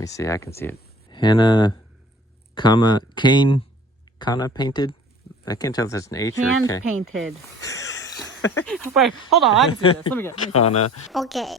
Let me see. I can see it. Hannah, Kana painted. I can't tell if that's an H or a K. Hand painted. Wait, hold on. I can see this. Let me get. Kana. Okay.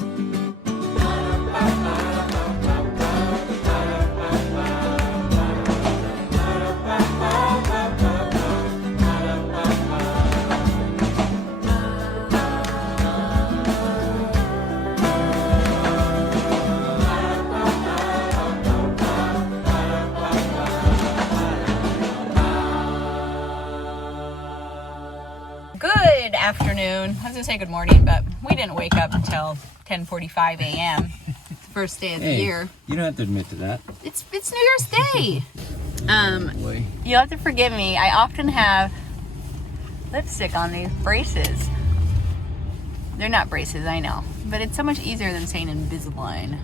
Good afternoon. I was gonna say good morning, but we didn't wake up until 10:45 a.m. It's the first day of the year. You don't have to admit to that. It's New Year's Day. You'll have to forgive me. I often have lipstick on these braces. They're not braces, I know, but it's so much easier than saying Invisalign,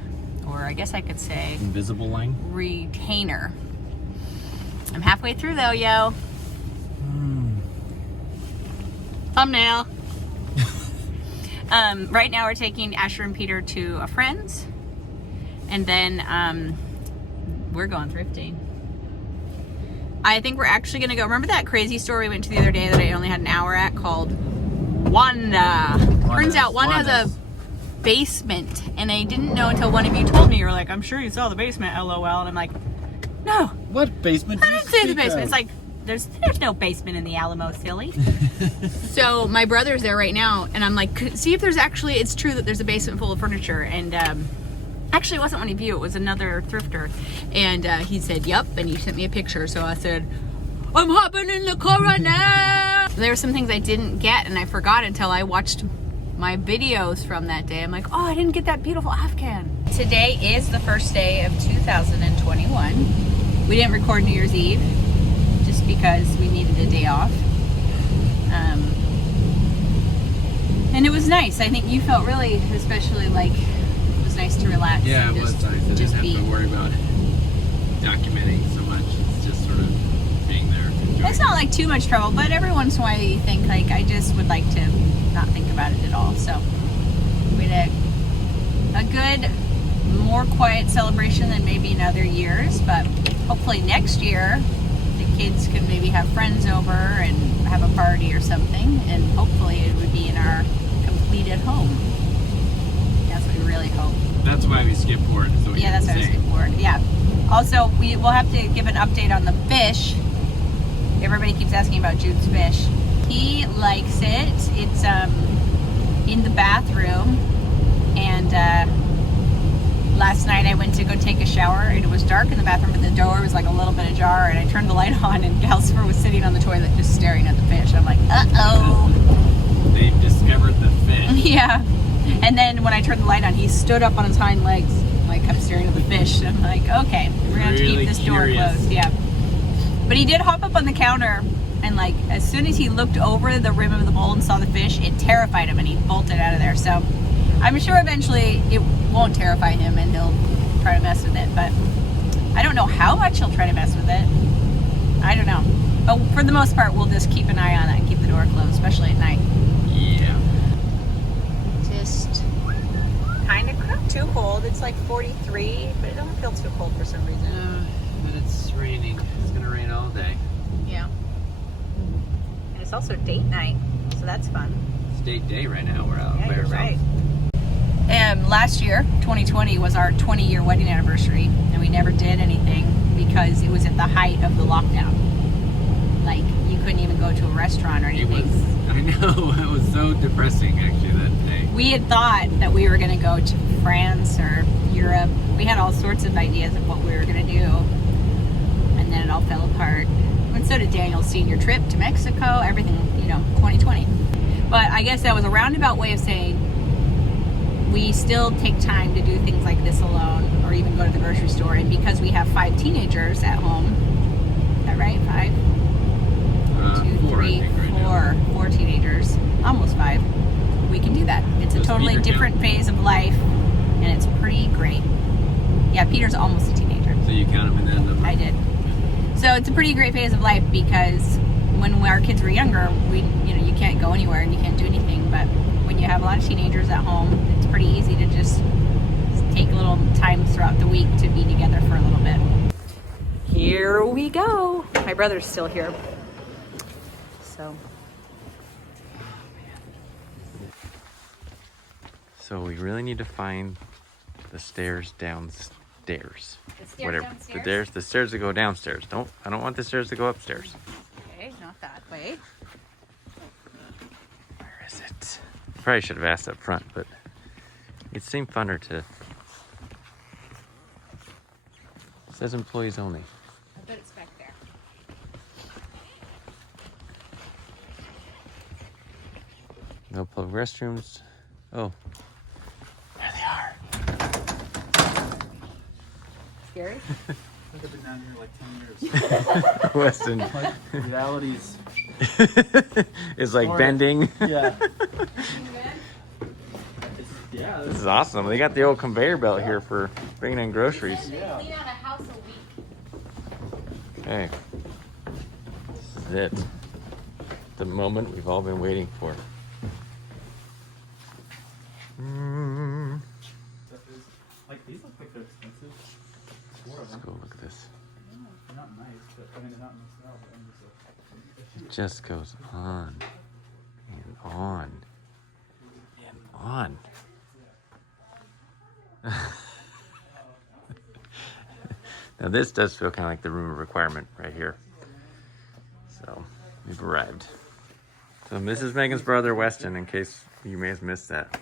or I guess I could say Invisible line. retainer. I'm halfway through though, yo. Thumbnail. Right now we're taking Asher and Peter to a friend's, and then we're going thrifting. I think we're actually gonna go. Remember that crazy store we went to the other day that I only had an hour at, called Wanda? Turns out Wanda has a basement, and I didn't know until one of you told me. You were like, "I'm sure you saw the basement, LOL," and I'm like, "No." What basement? I didn't say the basement. It's like, there's no basement in the Alamo, silly. So my brother's there right now, and I'm like, see if there's actually, it's true that there's a basement full of furniture. And actually it wasn't one of you, it was another thrifter. And he said, yep, and he sent me a picture. So I said, I'm hopping in the car right now. There were some things I didn't get, and I forgot until I watched my videos from that day. I'm like, oh, I didn't get that beautiful Afghan. Today is the first day of 2021. We didn't record New Year's Eve, just because we needed a day off. And it was nice. I think you felt really, especially like, it was nice to relax. Yeah, and it was nice. I didn't have to worry about documenting so much. It's just sort of being there. It's not like too much trouble, but every once in a while you think like, I just would like to not think about it at all. So we had a good, more quiet celebration than maybe in other years, but hopefully next year kids can maybe have friends over and have a party or something, and hopefully it would be in our completed home. That's what we really hope. That's why we skipped forward. Yeah, that's why we skipped forward. Yeah. Also, we will have to give an update on the fish. Everybody keeps asking about Jude's fish. He likes it. It's in the bathroom, and last night I went to go take a shower, and it was dark in the bathroom, but the door was like a little bit ajar, and I turned the light on, and Galsifer was sitting on the toilet just staring at the fish. I'm like, uh-oh. They've discovered the fish. Yeah. And then when I turned the light on, he stood up on his hind legs, like kept staring at the fish. I'm like, okay, we're going to have to keep this door closed. Yeah. But he did hop up on the counter, and like as soon as he looked over the rim of the bowl and saw the fish, it terrified him, and he bolted out of there. So I'm sure eventually it won't terrify him and he'll try to mess with it, but I don't know how much he'll try to mess with it. I don't know. But for the most part, we'll just keep an eye on it and keep the door closed, especially at night. Yeah. Just kind of too cold. It's like 43, but it doesn't feel too cold for some reason. But it's raining. It's going to rain all day. Yeah. And it's also date night, so that's fun. It's date day right now. We're out by you're ourselves. Right. Last year, 2020, was our 20-year wedding anniversary, and we never did anything because it was at the height of the lockdown. Like, you couldn't even go to a restaurant or anything. I know, it was so depressing actually that day. We had thought that we were going to go to France or Europe. We had all sorts of ideas of what we were going to do, and then it all fell apart. And so did Daniel's senior trip to Mexico, everything, 2020. But I guess that was a roundabout way of saying we still take time to do things like this alone, or even go to the grocery store. And because we have 5 teenagers at home, is that right? 5? 2, 3, 4 teenagers, almost 5. We can do that. It's a totally different phase of life, and it's pretty great. Yeah, Peter's almost a teenager. So you count him in that number? I did. So it's a pretty great phase of life because when our kids were younger, you can't go anywhere and you can't do anything. But when you have a lot of teenagers at home, it's pretty easy to just take a little time throughout the week to be together here we go. My brother's still here. So we really need to find the stairs downstairs. The stairs downstairs? The stairs that go downstairs. I don't want the stairs to go upstairs. Okay, not that way. Where is it? Probably should have asked up front, but it seemed funner to. It says employees only. I bet it's back there. No public restrooms. Oh. There they are. Scary? I've been down here like 10 years. Weston. Like, reality's is like bending. Yeah. This is awesome. They got the old conveyor belt here for bringing in groceries. Clean out a house a week. Okay. This is it. The moment we've all been waiting for. Like, these look like they're expensive. Let's go look at this. They're not nice, but I mean, they're not nice now, but I'm just It just goes on and on and on. Now this does feel kind of like the room of requirement right here. So we've arrived. So Mrs. Megan's brother Weston, in case you may have missed that.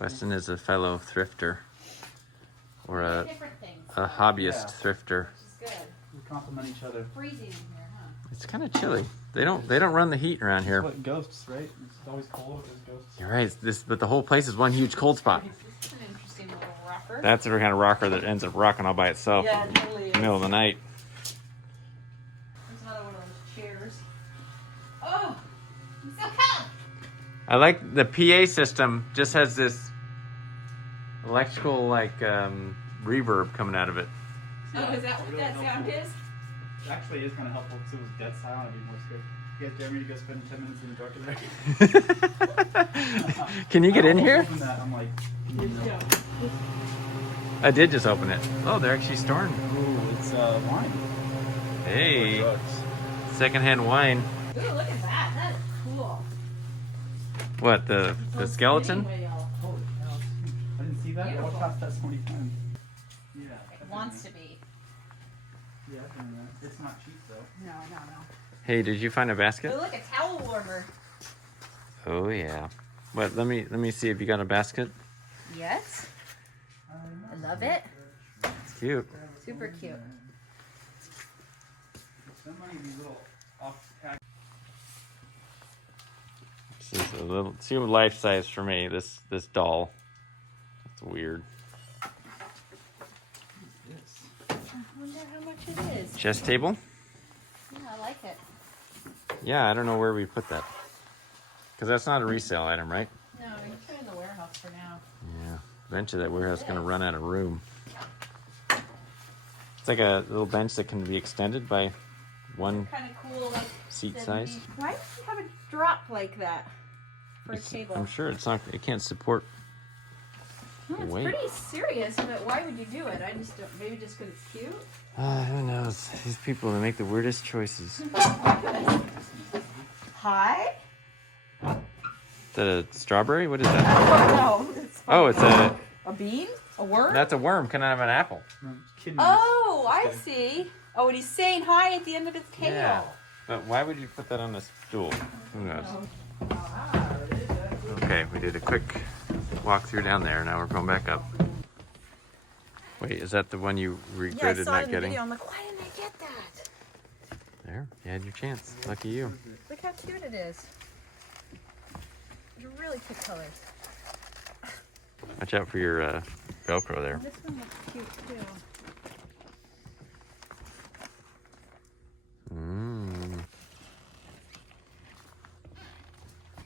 Weston is a fellow thrifter, or a hobbyist thrifter. Which is good. we complement each other. Freezing in here, huh? It's kind of chilly. They don't run the heat around here. What ghosts, right? It's always cold. There's ghosts. You're right. But the whole place is one huge cold spot. This is an interesting little rocker. That's the kind of rocker that ends up rocking all by itself Yeah, it totally in is. the middle of the night. There's another one of those chairs. Oh, I'm so cold. I like the PA system. Just has this electrical reverb coming out of it. Oh, is that what that sound is? It actually is kind of helpful because it was dead silent. I'd be more scared. You guys dare me to go spend 10 minutes in the dark today? Can you get in here? Open that. I'm like, no. I did just open it. Oh, they're actually storing. Ooh, it's wine. Hey, Or drugs. secondhand wine. Ooh, look at that. That is cool. What, the skeleton? Holy cow. I didn't see that. I walked past that so many times. Yeah. It wants to be. Yeah, I've done that. It's not cheap though. No. Hey, did you find a basket? Oh, look, a towel warmer. Oh yeah. What? Let me see if you got a basket. Yes. I love it. It's cute. Super cute. Some money these little off-pack. This is a little too life size for me. This doll. It's weird. I wonder how much it is. Chess table. Yeah, I like it. Yeah, I don't know where we put that. Because that's not a resale item, right? No, you put it in the warehouse for now. Yeah. Eventually that warehouse is going to run out of room. It's like a little bench that can be extended by one Kind of cool. Like seat 70. size. Why does it have a drop like that for a table? I'm sure it's not. It can't support. It's weight. pretty serious, but why would you do it? I just don't. Maybe just because it's cute. Who knows? These people, they make the weirdest choices. Hi. The strawberry? What is that? No. Oh, it's a. A bean? A worm? That's a worm coming out of an apple. Kidneys. Oh, I see. Oh, and he's saying hi at the end of his tail. Yeah. But why would you put that on a stool? Who knows? Okay, we did a quick walk through down there. Now we're going back up. Wait, is that the one you regretted not getting? I'm like, why didn't I get that? There, you had your chance. Lucky you. Look how cute it is. It's really cute colors. Watch out for your Velcro there. This one looks cute too.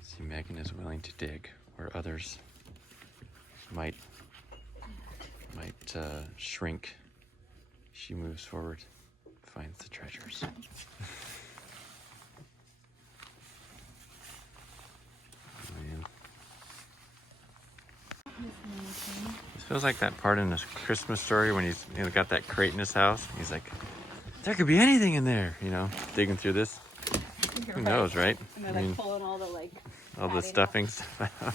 See, Megan is willing to dig where others might shrink. She moves forward, finds the treasures. Man. This feels like that part in a Christmas story when he's got that crate in his house. He's like, There could be anything in there, you know, digging through this. Who knows, right? And they're like pulling all the like all the padding stuffing stuff out.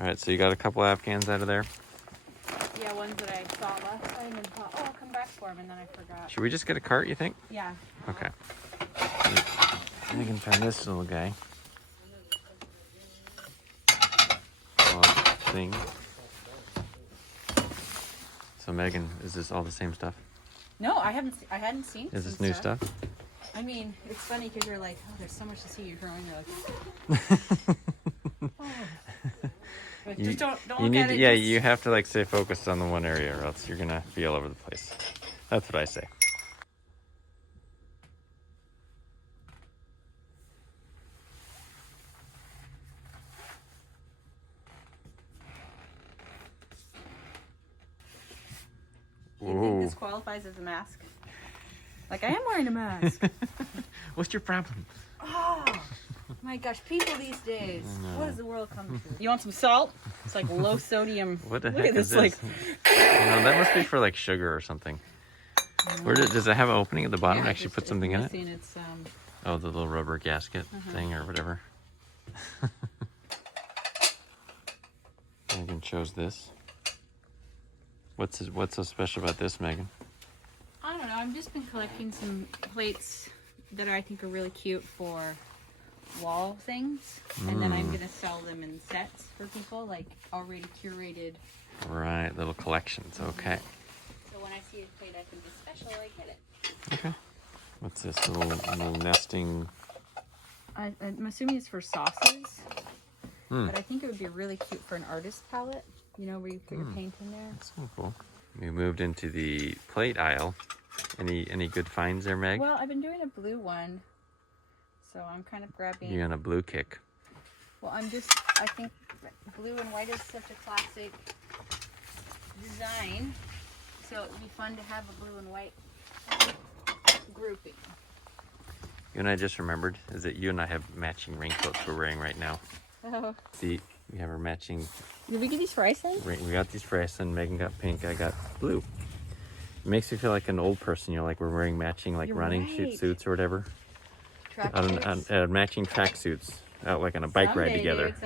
All right, so you got a couple Afghans out of there. Yeah, ones that I saw last time and thought, oh, I'll come back for them, and then I forgot. Should we just get a cart, you think? Yeah. Okay. I can turn this little guy. Thing. So Megan, is this all the same stuff? No, I hadn't seen. Is this new stuff? I mean, it's funny because you're like, oh, there's so much to see. You're growing. You're like, oh. But just don't you look need at to, it. yeah, just... you have to like stay focused on the one area, or else you're gonna be all over the place. That's what I say. Do you think this qualifies as a mask? Like, I am wearing a mask. What's your problem? Oh my gosh, people these days. What does the world come to? You want some salt? It's like low sodium. What the Look heck at is this, this? That must be for like sugar or something. Where does it have an opening at the bottom to actually put something in it? It's, Oh, the little rubber gasket thing or whatever. Megan chose this. What's so special about this, Megan? I don't know. I've just been collecting some plates that I think are really cute for wall things, and then I'm gonna sell them in sets for people, like already curated. Right, little collections. Okay. So when I see a plate I think is special, I get it. Okay. What's this little nesting? I'm assuming it's for sauces, but I think it would be really cute for an artist palette. You know, where you put your paint in there. That's so cool. We moved into the plate aisle. Any good finds there, Meg? Well, I've been doing a blue one, so I'm kind of grabbing. You're on a blue kick. Well, I think blue and white is such a classic design, so it would be fun to have a blue and white grouping. You and I just remembered is that you and I have matching raincoats we're wearing right now. Oh. See, we have our matching. Did we get these for Iceland? We got these for Iceland. Megan got pink. I got blue. It makes me feel like an old person. You're like we're wearing matching like You're running right. suits or whatever. Matching track suits out like on a bike ride together. Dude,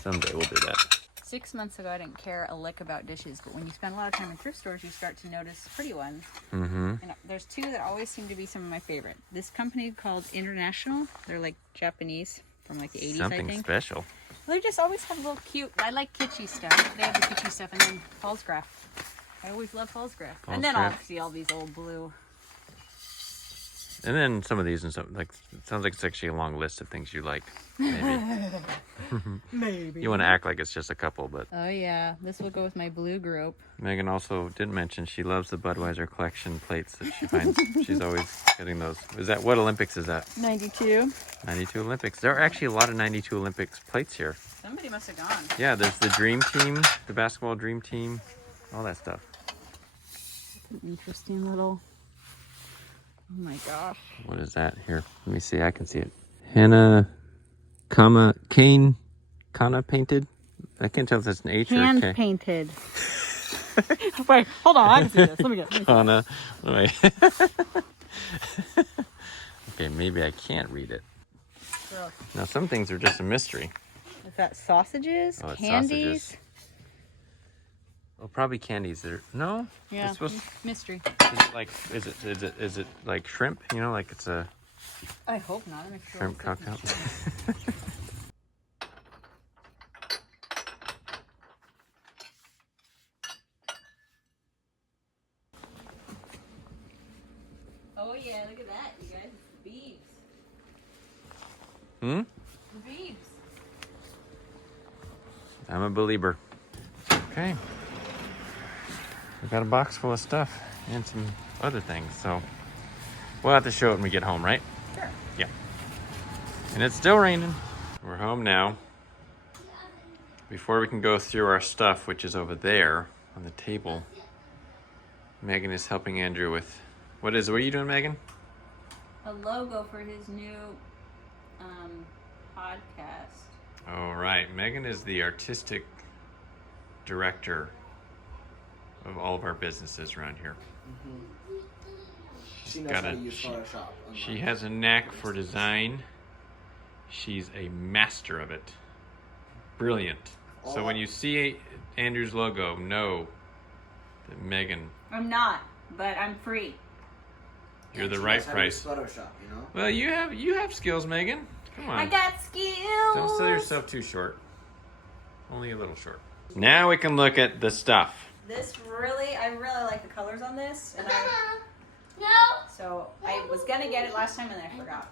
Someday we'll do that. 6 months ago, I didn't care a lick about dishes, but when you spend a lot of time in thrift stores, you start to notice pretty ones. Mm-hmm. And there's two that always seem to be some of my favorite. This company called International. They're like Japanese from like the 80s, Something I think. special. They just always have little cute. I like kitschy stuff. They have the kitschy stuff, and then Fallsgraf. I always love Fallsgraf. And then I'll see all these old blue. And then some of these and some like it sounds like it's actually a long list of things you like. Maybe. Maybe. You want to act like it's just a couple, but Oh yeah, this will go with my blue group. Megan also did mention she loves the Budweiser collection plates that she finds. She's always getting those. Is that what Olympics is that? 92. 92 Olympics. There are actually a lot of 92 Olympics plates here. Somebody must have gone. Yeah, there's the Dream Team, the basketball Dream Team, all that stuff. Interesting little. Oh my gosh. What is that here? Let me see. I can see it. Hannah, Kana painted. I can't tell if that's an H or a Hand K. painted. Wait, hold on. I can see this. Let me get. Kana. Wait. Okay, maybe I can't read it. Gross. Now some things are just a mystery. Is that sausages? Oh, it's Candies? sausages. Oh, probably candies. No. Yeah. It's supposed. Mystery. Is it like? Is it like shrimp? You know, like it's a I hope not. I'm sure shrimp cocktail. Oh yeah, look at that, you guys. Beeves. Beeves. I'm a believer. Okay. We got a box full of stuff and some other things, so we'll have to show it when we get home, right? Sure. Yeah. And it's still raining. We're home now. Before we can go through our stuff, which is over there on the table, Megan is helping Andrew with what are you doing, Megan? A logo for his new podcast. All right. Megan is the artistic director of all of our businesses around here. She knows how to use Photoshop. She has a knack for design. She's a master of it. Brilliant. So when you see Andrew's logo, know that Megan. I'm not, but I'm free. You're the She right knows how to price. use Photoshop, you know. Well, you have skills, Megan. Come on. I got skills. Don't sell yourself too short. Only a little short. Now we can look at the stuff. I really like the colors on this, and No. so I was gonna get it last time and then I forgot.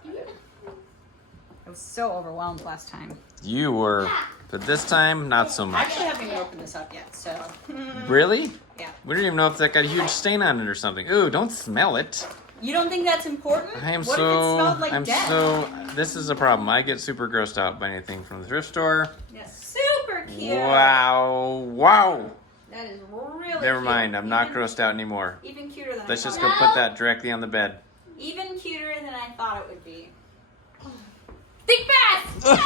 I was so overwhelmed last time. You were, but this time not so I much. actually haven't even opened this up yet, so Really? yeah. We don't even know if that got a huge stain on it or something. Ooh, don't smell it. You don't think that's important? I am what so. if it smelled like death? This is a problem. I get super grossed out by anything from the thrift store. Yes, super cute. Wow. That is really Never cute. mind. I'm not grossed out anymore. Even cuter than Let's I just thought. go put that directly on the bed. Even cuter than I thought it would be. Think fast!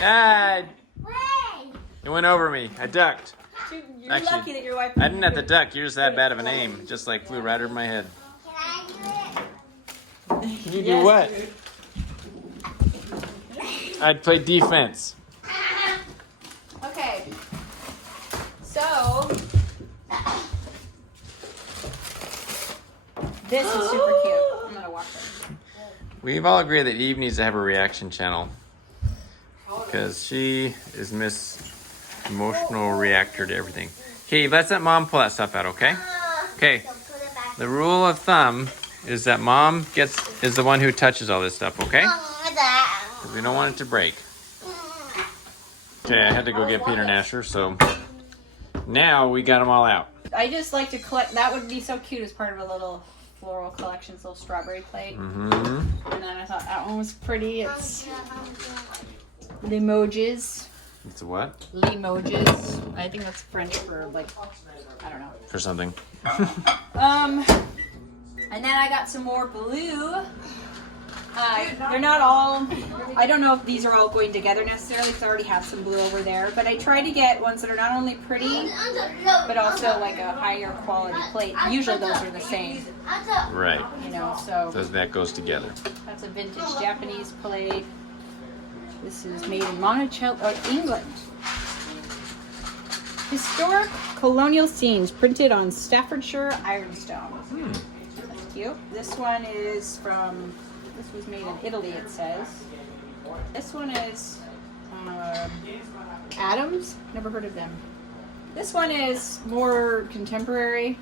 God, Way. it went over me. I ducked. You're Actually, lucky that your wife. I didn't have to duck. You're just that bad of an aim. It just like flew right over my head. Can I do it? Can you do what? I'd play defense. Okay. So this is super cute. I'm gonna wash it. We've all agreed that Eve needs to have a reaction channel because she is Miss Emotional Reactor to everything. Okay, Eve, let's let Mom pull that stuff out, okay? Okay. So put it back. The rule of thumb is that Mom is the one who touches all this stuff, okay? That. 'Cause we don't want it to break. Okay, I had to go get Peter Nasher, so now we got them all out. I just like to collect. That would be so cute as part of a little floral collection, this little strawberry plate. Mm-hmm. And then I thought that one was pretty. It's Limoges. It's a what? Limoges. I think that's French for like, I don't know. For something. And then I got some more blue. They're not all, I don't know if these are all going together necessarily because I already have some blue over there, but I try to get ones that are not only pretty, but also like a higher quality plate. Usually those are the same, Right. you know, so So that goes together. that's a vintage Japanese plate. This is made in Monticello, England. Historic colonial scenes printed on Staffordshire ironstone. That's cute. This one is from, this was made in Italy, it says. This one is Adams. Never heard of them. This one is more contemporary.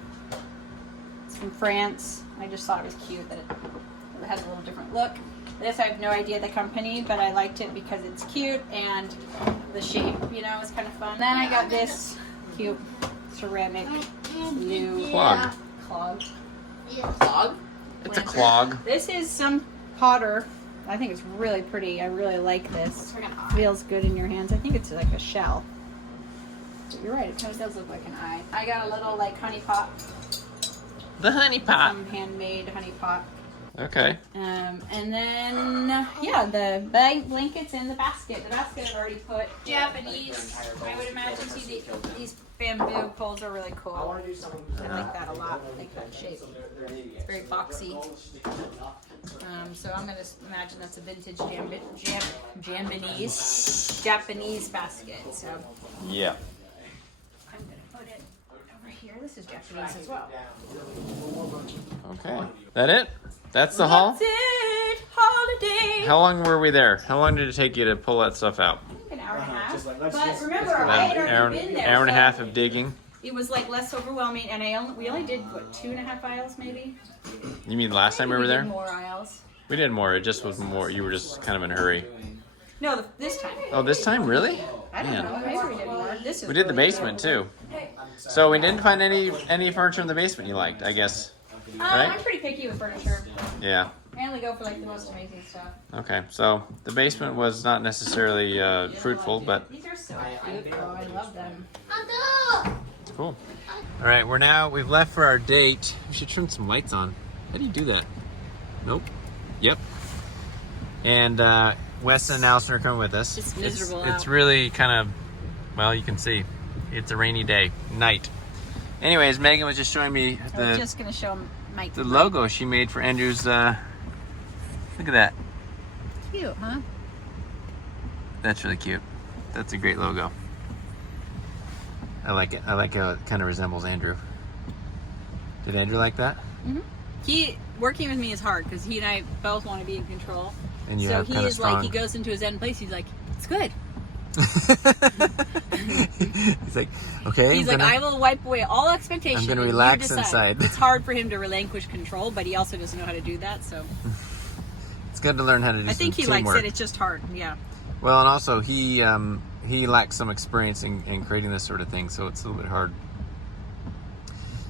It's from France. I just thought it was cute that it has a little different look. This I have no idea the company, but I liked it because it's cute and the shape, you know, is kind of fun. Then I got this cute ceramic blue Clog. clog. Clog? It's a clog. This is some potter. I think it's really pretty. I really like this. Feels good in your hands. I think it's like a shell. But you're right. It kind of does look like an eye. I got a little like honey pot. The honey pot. Some handmade honey pot. Okay. And then, yeah, the blankets in the basket. The basket I've already put. Japanese, I would imagine. See, these bamboo poles are really cool. I like that a lot. I like that shape. It's very boxy. So I'm going to imagine that's a vintage Japanese basket. So Yeah. I'm going to put it over here. This is Japanese as well. Okay. That it? That's the haul? That's it. Holiday. How long were we there? How long did it take you to pull that stuff out? An hour and a half. Just like, let's But just- remember, I About had an already been there. hour and a so half of digging. It was like less overwhelming, and we only did what 2.5 aisles maybe. You mean last time we were did there? more aisles. We did more. It just was more. You were just kind of in a hurry. No, this time. Oh, this time? Really? I don't Man. know. Maybe we did more. This is We did the really basement good. too. So we didn't find any furniture in the basement you liked, I guess. Right? I'm pretty picky with furniture. Yeah. I only go for like the most amazing stuff. Okay. So the basement was not necessarily fruitful, but These are so cute. Oh, I love them. cool. All right, we've left for our date. We should turn some lights on. How do you do that? Nope. Yep. And Weston and Allison are coming with us. It's miserable It's out. really kind of, well, you can see. It's a rainy day, night. Anyways, Megan was just showing me I was the just gonna show them Mike. The logo she made for Andrew's. Look at that. Cute, huh? That's really cute. That's a great logo. I like it. I like how it kind of resembles Andrew. Did Andrew like that? He working with me is hard because he and I both want to be in control. And you so have he kinda is strong... like, he goes into his end place. He's like, it's good. He's like, okay. He's like, I will wipe away all expectations. I'm gonna and you relax decide." inside. It's hard for him to relinquish control, but he also doesn't know how to do that. So It's good to learn how to do I think some he likes teamwork. it. It's just hard. Yeah. Well, and also he lacks some experience in creating this sort of thing, so it's a little bit hard.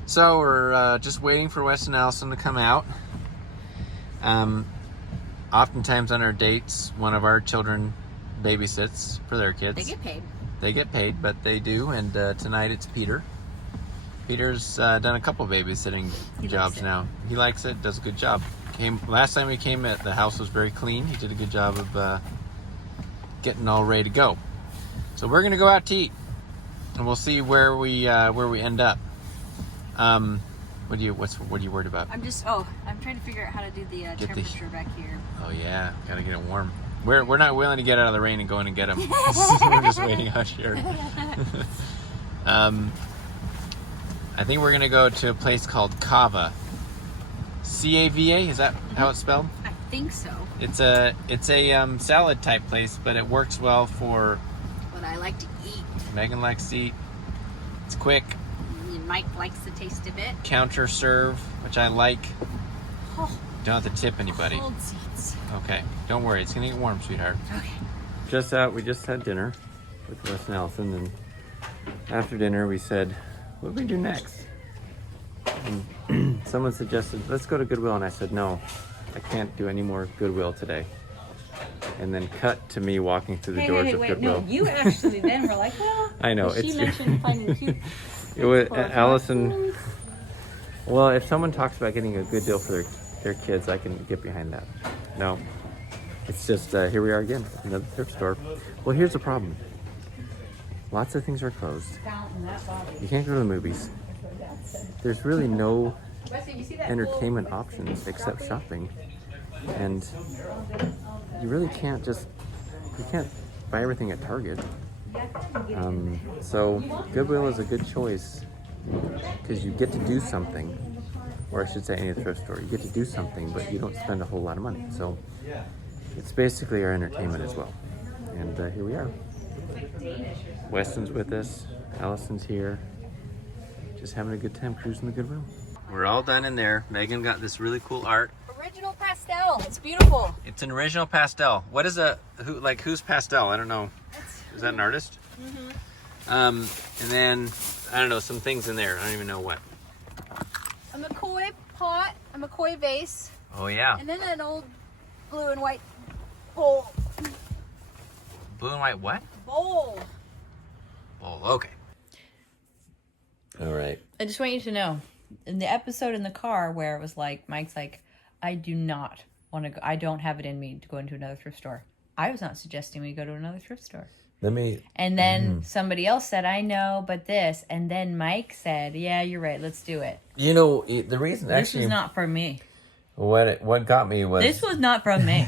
So we're just waiting for Wes and Allison to come out. Oftentimes on our dates, one of our children babysits for their kids. They get paid. They get paid, but they do. And tonight it's Peter. Peter's done a couple babysitting jobs now. He likes it. Does a good job. Last time he came, the house was very clean. He did a good job of getting all ready to go. So we're gonna go out to eat, and we'll see where we end up. What are you worried about? I'm trying to figure out how to do the temperature back here. Oh yeah, gotta get it warm. We're not willing to get out of the rain and go in and get them. We're just waiting out here. I think we're gonna go to a place called Cava. C-A-V-A, is that how it's spelled? I think so. It's a salad type place, but it works well for What I like to eat. Megan likes to eat. It's quick, And Mike likes the taste of it. counter serve, which I like. Oh, Don't have to tip anybody. cold seats. Okay, don't worry, it's gonna get warm, sweetheart. Okay. We just had dinner with Wes and Allison, and after dinner we said, what do we do next? And someone suggested, let's go to Goodwill, and I said, no, I can't do any more Goodwill today. And then cut to me walking through the doors of Goodwill. No, you actually then were like, well, I know, she it's mentioned finding cute. it was for Allison. Well, if someone talks about getting a good deal for their kids, I can get behind that. No, it's just here we are again, another thrift store. Well, here's the problem. Lots of things are closed. You can't go to the movies. There's really no entertainment options except shopping, and you really can't buy everything at Target. So Goodwill is a good choice because you get to do something, or I should say any thrift store. You get to do something, but you don't spend a whole lot of money. So it's basically our entertainment as well. And here we are. Weston's with us. Allison's here. Just having a good time cruising the Goodwill. We're all done in there. Megan got this really cool art. Original pastel. It's beautiful. It's an original pastel. What is who's pastel? I don't know. Is that an artist? Mm-hmm. And then I don't know, some things in there. I don't even know what. A McCoy pot, a McCoy vase, Oh yeah. and then an old blue and white bowl. Blue and white what? Bowl. Oh, okay. All right. I just want you to know, in the episode in the car where it was like, Mike's like, I do not want to go, I don't have it in me to go into another thrift store. I was not suggesting we go to another thrift store. And then somebody else said, I know, but this. And then Mike said, yeah, you're right, let's do it. You know, the reason This was not from me. what got me was This was not from me.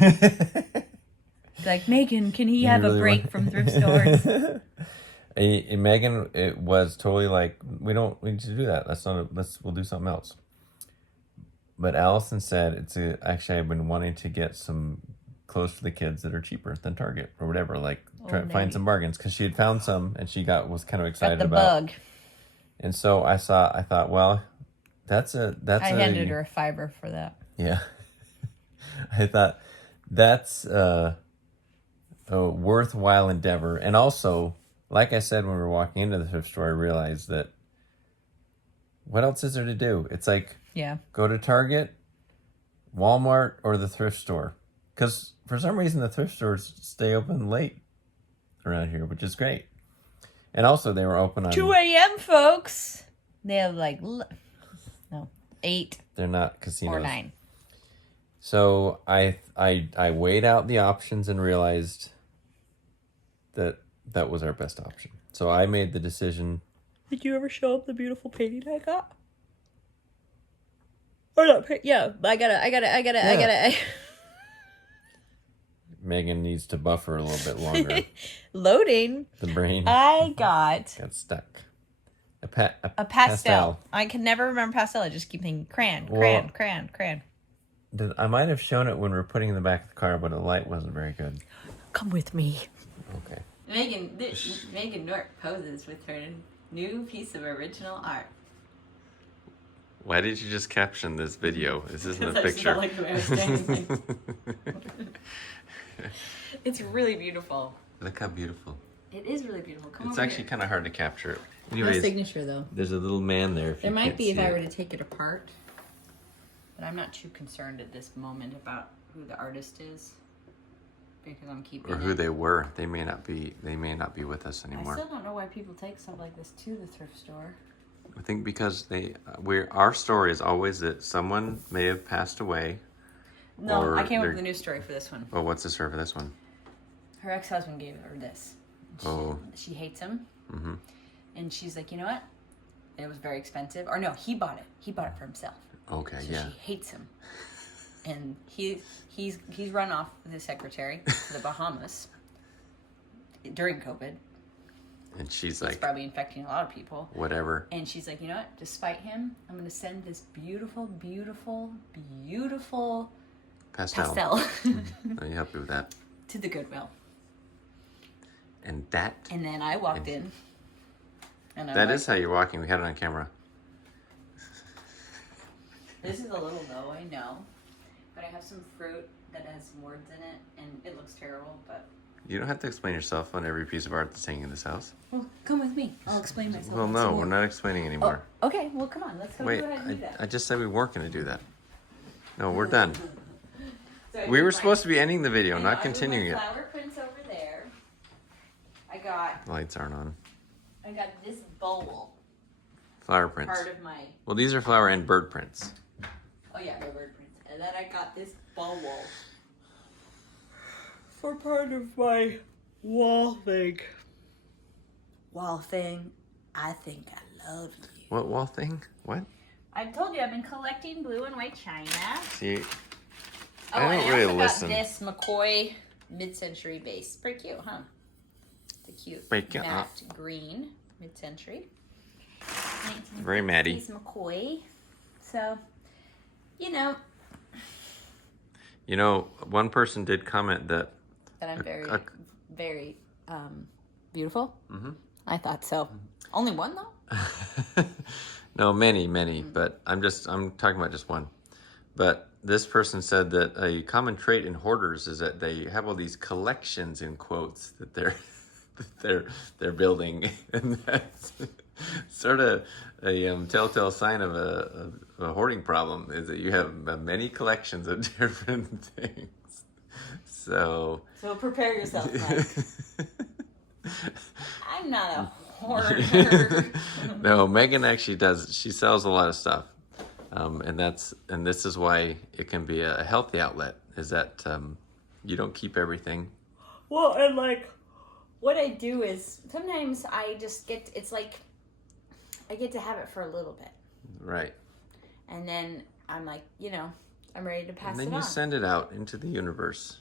Like, Megan, can he have a break from thrift stores? Megan, it was totally like, we need to do that. We'll do something else. But Allison said actually I've been wanting to get some clothes for the kids that are cheaper than Target or whatever, like try to find some bargains, because she had found some and she was kind of excited about. Bug. And so I thought, well, I handed her a fiver for that. Yeah. I thought that's a worthwhile endeavor. And also, like I said when we were walking into the thrift store, I realized that what else is there to do? It's like, go to Target, Walmart, or the thrift store. Because for some reason the thrift stores stay open late around here, which is great. And also they were open on 2 a.m., folks. They have 8. They're not casinos. Or 9. So I weighed out the options and realized that was our best option. So I made the decision. Did you ever show up the beautiful painting I got? Or not, yeah, I gotta. Megan needs to buffer a little bit longer. Loading. The brain I got got stuck. A pastel. I can never remember pastel. I just keep thinking crayon. I might have shown it when we were putting it in the back of the car, but the light wasn't very good. Come with me. Okay. Megan Knorpp poses with her new piece of original art. Why did you just caption this video? This isn't a I just picture. felt like the way I was standing. It's really beautiful. Look how beautiful. It is really beautiful. Come It's over actually here. kind of hard to capture. No Anyways, signature though. there's a little man there. There might be if I were to take it apart, but I'm not too concerned at this moment about who the artist is because I'm keeping Or who they were. They may not be. They may not be with us I anymore. still don't know why people take stuff like this to the thrift store. I think because our story is always that someone may have passed away. No, Or I came up they're- with a new story for this one. Oh, what's the story for this one? Her ex-husband gave her this. She hates him. Mm-hmm. And she's like, you know what? It was very expensive. Or no, he bought it. He bought it for himself. Okay, So yeah. she hates him. And he's run off with his secretary to the Bahamas during COVID. And she's It's like, probably infecting a lot of people. whatever. And she's like, you know what? Despite him, I'm going to send this beautiful, beautiful, beautiful pastel Are you happy with that? to the Goodwill. And that. And then I walked in. And I'm That like, is how you're walking. We had it on camera. This is a little low, I know. But I have some fruit that has some words in it, and it looks terrible, but... You don't have to explain yourself on every piece of art that's hanging in this house. Well, come with me. I'll explain myself. Well, no, we're not explaining anymore. Oh, okay, well, come on. Let's go Wait, do ahead and do that. I just said we weren't going to do that. No, we're done. So I We moved were my- supposed to be ending the video, I know, not I moved continuing my it. flower prints over there. I got Lights aren't on. this bowl, Flower prints. part of my... Well, these are flower and bird prints. Oh yeah, my bird prints. And then I got this bowl for part of my wall thing. Wall thing. I think I love you. What wall thing? What? I told you I've been collecting blue and white china. See, Oh, I don't and I really also listen. got this McCoy mid-century base. Pretty cute, huh? The cute Pretty cute, huh? matte green mid-century. Very matty. 1950s McCoy. So, you know, You know, one person did comment that that I'm very, a- very beautiful. Mhm. I thought so. Only one though. no, many, but I'm talking about just one. But this person said that a common trait in hoarders is that they have all these collections in quotes that they're building, and that's sort of a telltale sign of a hoarding problem is that you have many collections of different things. So prepare yourself, Mike. I'm not a hoarder. No, Megan actually does. She sells a lot of stuff, and this is why it can be a healthy outlet. Is that you don't keep everything. Well, and like, what I do is sometimes I just get, it's like, I get to have it for a little bit. Right. And then I'm like, you know, I'm ready to pass And then it you on. send it out into the universe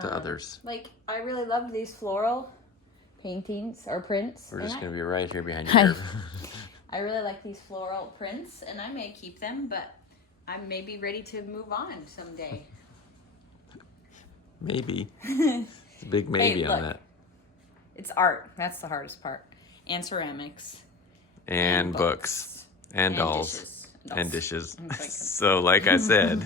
to others. Like, I really love these floral paintings or prints. We're and just I- going to be right here behind you. I really like these floral prints, and I may keep them, but I'm maybe ready to move on someday. Maybe. It's a big maybe Hey, on look. that. It's art. That's the hardest part. And ceramics. And books. And dolls. Dishes. And dishes. I'm thinking. So, like I said,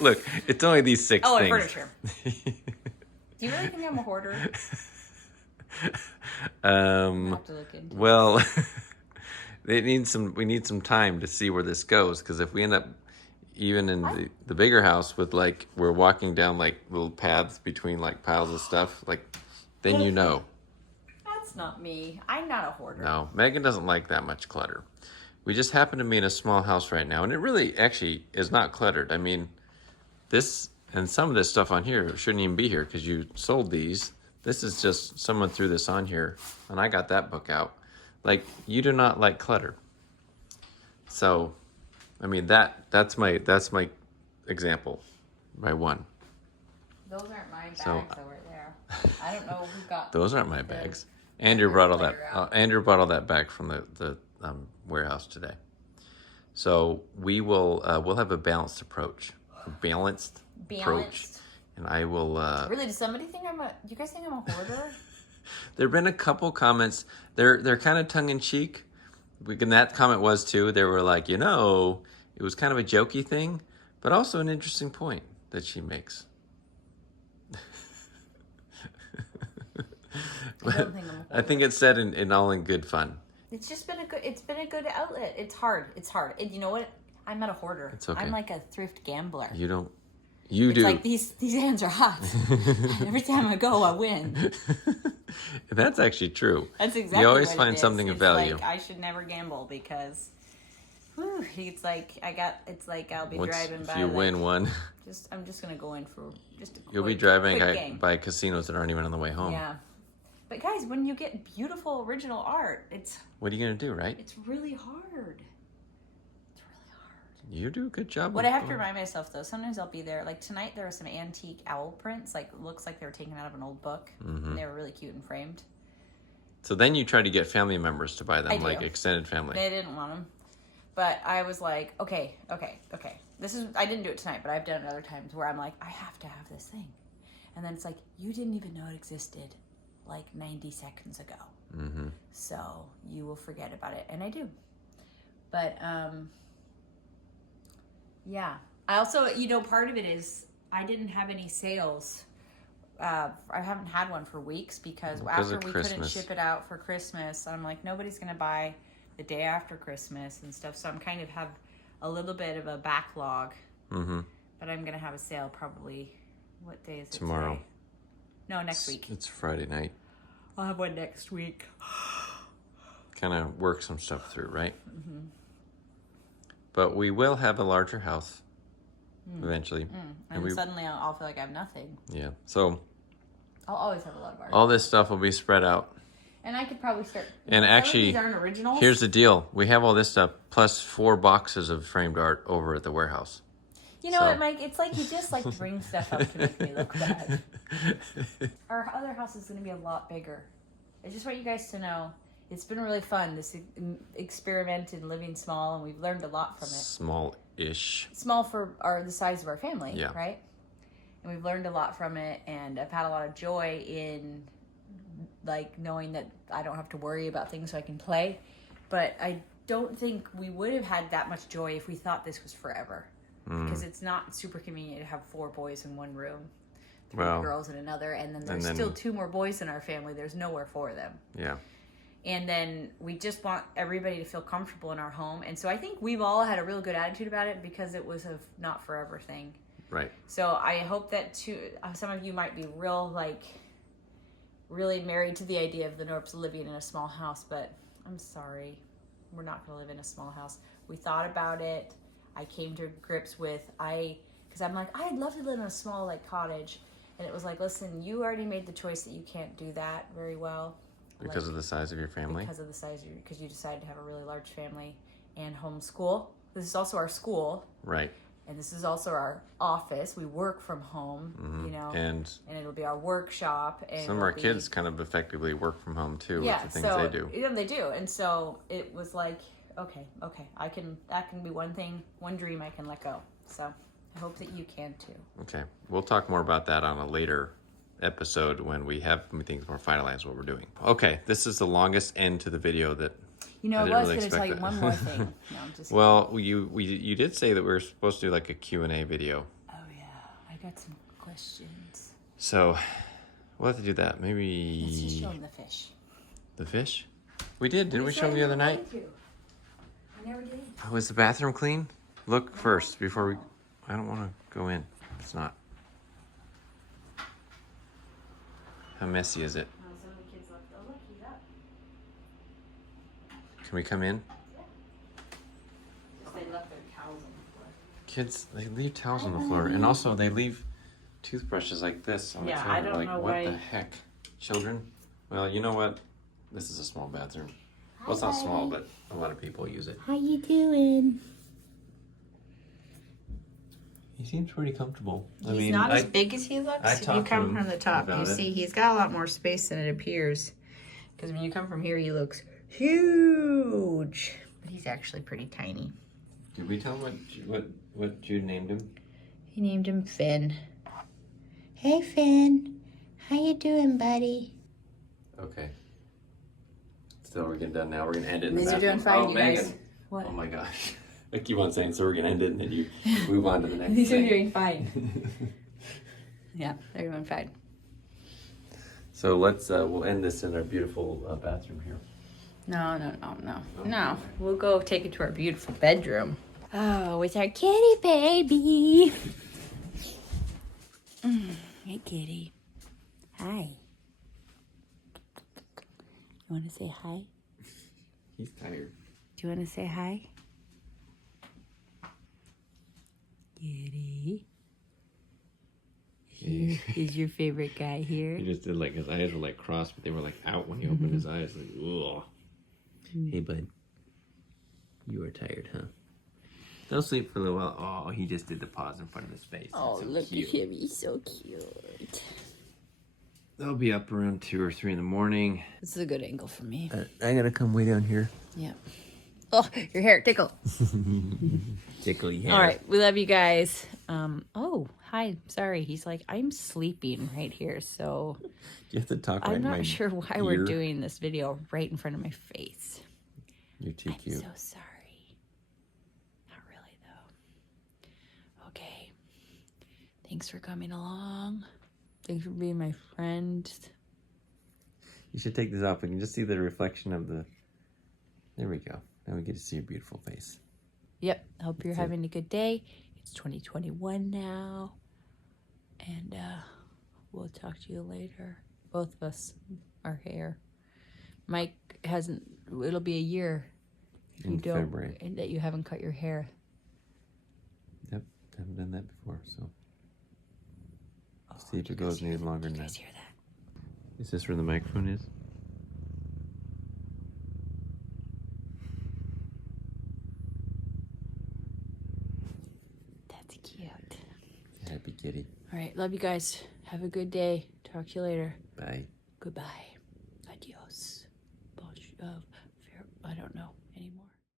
look, it's only these 6 Oh, and things. furniture. Do you really think I'm a hoarder? Um, I'll have to look into it. well, we need some time to see where this goes, because if we end up even in the bigger house with like we're walking down like little paths between like piles of stuff, like then you know. That's not me. I'm not a hoarder. No, Megan doesn't like that much clutter. We just happen to be in a small house right now, and it really actually is not cluttered. I mean, this and some of this stuff on here shouldn't even be here because you sold these. This is just someone threw this on here, and I got that book out. Like, you do not like clutter. So, I mean that's my example by one. Those aren't my bags So- over there. I don't know who got Those aren't my bags. Andrew brought all that. Later out. Andrew brought all that back from the warehouse today. So we will we'll have a balanced approach. A balanced approach. Balanced. And I will. Really, does somebody think you guys think I'm a hoarder? There've been a couple comments. They're kind of tongue in cheek. And that comment was too. They were like, it was kind of a jokey thing, but also an interesting point that she makes. I don't think I'm a hoarder. I think it's said in all in good fun. It's just been a good outlet. It's hard. And you know what? I'm not a hoarder. It's okay. I'm like a thrift gambler. You It's do. like these hands are hot. Every time I go, I win. That's actually true. That's exactly. You always what find it is. something of It's value. Like, I should never gamble because, it's like I'll be Once, driving if by. you like, win one, I'm just gonna go in for just a quick, you'll be driving quick game. by casinos that aren't even on the way home. Yeah, but guys, when you get beautiful original art, What are you gonna do, right? it's really hard. You do a good job. What I have to remind myself though, sometimes I'll be there. Like tonight, there were some antique owl prints. Like looks like they were taken out of an old book, and they were really cute and framed. So then you try to get family members to buy them, I like do. extended family. They didn't want them, but I was like, okay. I didn't do it tonight, but I've done it other times where I'm like, I have to have this thing, and then it's like you didn't even know it existed, like 90 seconds ago. Mm-hmm. So you will forget about it, and I do. But yeah. I also, part of it is I didn't have any sales. I haven't had one for weeks because after we couldn't ship it out for Christmas, I'm like, nobody's going to buy the day after Christmas and stuff. So I'm kind of have a little bit of a backlog. Mm-hmm. But I'm going to have a sale probably, what day is it Tomorrow. today? No, next week. It's Friday night. I'll have one next week. Kind of work some stuff through, right? Mm-hmm. But we will have a larger house eventually. And suddenly I'll feel like I have nothing. Yeah. So I'll always have a lot of art. all this stuff will be spread out. And I could probably start. And some actually, of these aren't originals. Here's the deal. We have all this stuff plus 4 boxes of framed art over at the warehouse. You know what, Mike? It's like you just like to bring stuff up to make me look bad. Our other house is going to be a lot bigger. I just want you guys to know it's been really fun, this experiment in living small, and we've learned a lot from it. Small-ish. Small for the size of our family, Yeah. right? And we've learned a lot from it, and I've had a lot of joy in like knowing that I don't have to worry about things so I can play. But I don't think we would have had that much joy if we thought this was forever. Because it's not super convenient to have 4 boys in one room, 3 girls in another, and then there's still 2 more boys in our family. There's nowhere for them. Yeah. And then we just want everybody to feel comfortable in our home. And so I think we've all had a real good attitude about it because it was a not forever thing. Right. So I hope that some of you might be really married to the idea of the Knorpps living in a small house, but I'm sorry. We're not going to live in a small house. We thought about it. I came to grips with, because I'm like, I'd love to live in a small cottage. And it was like, listen, you already made the choice that you can't do that very well. Because of the size of your family? Because of the size of because you decided to have a really large family and homeschool. This is also our school. Right. And this is also our office. We work from home, And it'll be our workshop. And some of our kids kind of effectively work from home too, yeah, with the things they do. They do. And so it was like, okay, that can be one thing, one dream I can let go. So I hope that you can too. Okay. We'll talk more about that on a later episode when we have things more finalized what we're doing. Okay, this is the longest end to the video that I was going to tell you one more thing. No, I'm just well, you did say that we were supposed to do like a Q&A video. Oh yeah, I got some questions. So we'll have to do that. Maybe Let's just show them the fish. The fish? We did, didn't we show them the other night? I never did. Oh, is the bathroom clean? Look first before we... I don't want to go in. It's not. How messy is it? Some of the kids left. Oh, look, he's up. Can we come in? Just they left their towels on the floor. Kids, they leave towels on the floor. And also they leave toothbrushes like this on the Yeah, floor. I don't like, know what why. the heck? Children? Well, you know what? This is a small bathroom. Well, it's not small, but a lot of people use it. How you doing? He seems pretty comfortable. He's not as big as he looks. I If you talked to come him from the top, you about it. see he's got a lot more space than it appears. Because when you come from here, he looks huge. But he's actually pretty tiny. Did we tell him what Jude named him? He named him Finn. Hey, Finn. How you doing, buddy? Okay. So we're getting done now. We're gonna end it. In the These are bathroom. doing fine, Oh, you Megan. guys. What? Oh my gosh. I keep on saying, so we're gonna end it, and then you move on to the next These are thing. doing fine. Yeah, they're doing fine. So let's we'll end this in our beautiful bathroom here. No. We'll go take it to our beautiful bedroom. Oh, with our kitty baby. Hey, kitty. Hi. You want to say hi? He's tired. Do you want to say hi? Kitty. Here is your favorite guy here. He just did like his eyes were like crossed, but they were like out when he opened his eyes. Like, ugh. Hey, bud. You are tired, huh? They'll sleep for a little while. Oh, he just did the paws in front of his face. Oh, That's so look cute. at him. He's so cute. They'll be up around 2 or 3 in the morning. This is a good angle for me. I gotta come way down here. Yeah. Oh, your hair tickle. Tickle your hair. All right, we love you guys. Oh, hi. Sorry, he's like, I'm sleeping right here, so You have to talk right I'm in my not sure why ear. we're doing this video right in front of my face. You're too I'm cute. so sorry. Not really, though. Okay. Thanks for coming along. Thanks for being my friend. You should take this off. We can just see the reflection of the... There we go. Now we get to see your beautiful face. Yep. Hope you're having a good day. It's 2021 now. And we'll talk to you later. Both of us, our hair. Mike hasn't, it'll be a year if you In don't, February. that you haven't cut your hair. Yep. Haven't done that before, so... see if it goes any longer than You guys that. hear that? Is this where the microphone is? That's cute. Happy kitty. All right. Love you guys. Have a good day. Talk to you later. Bye. Goodbye. Adios. Bonjour.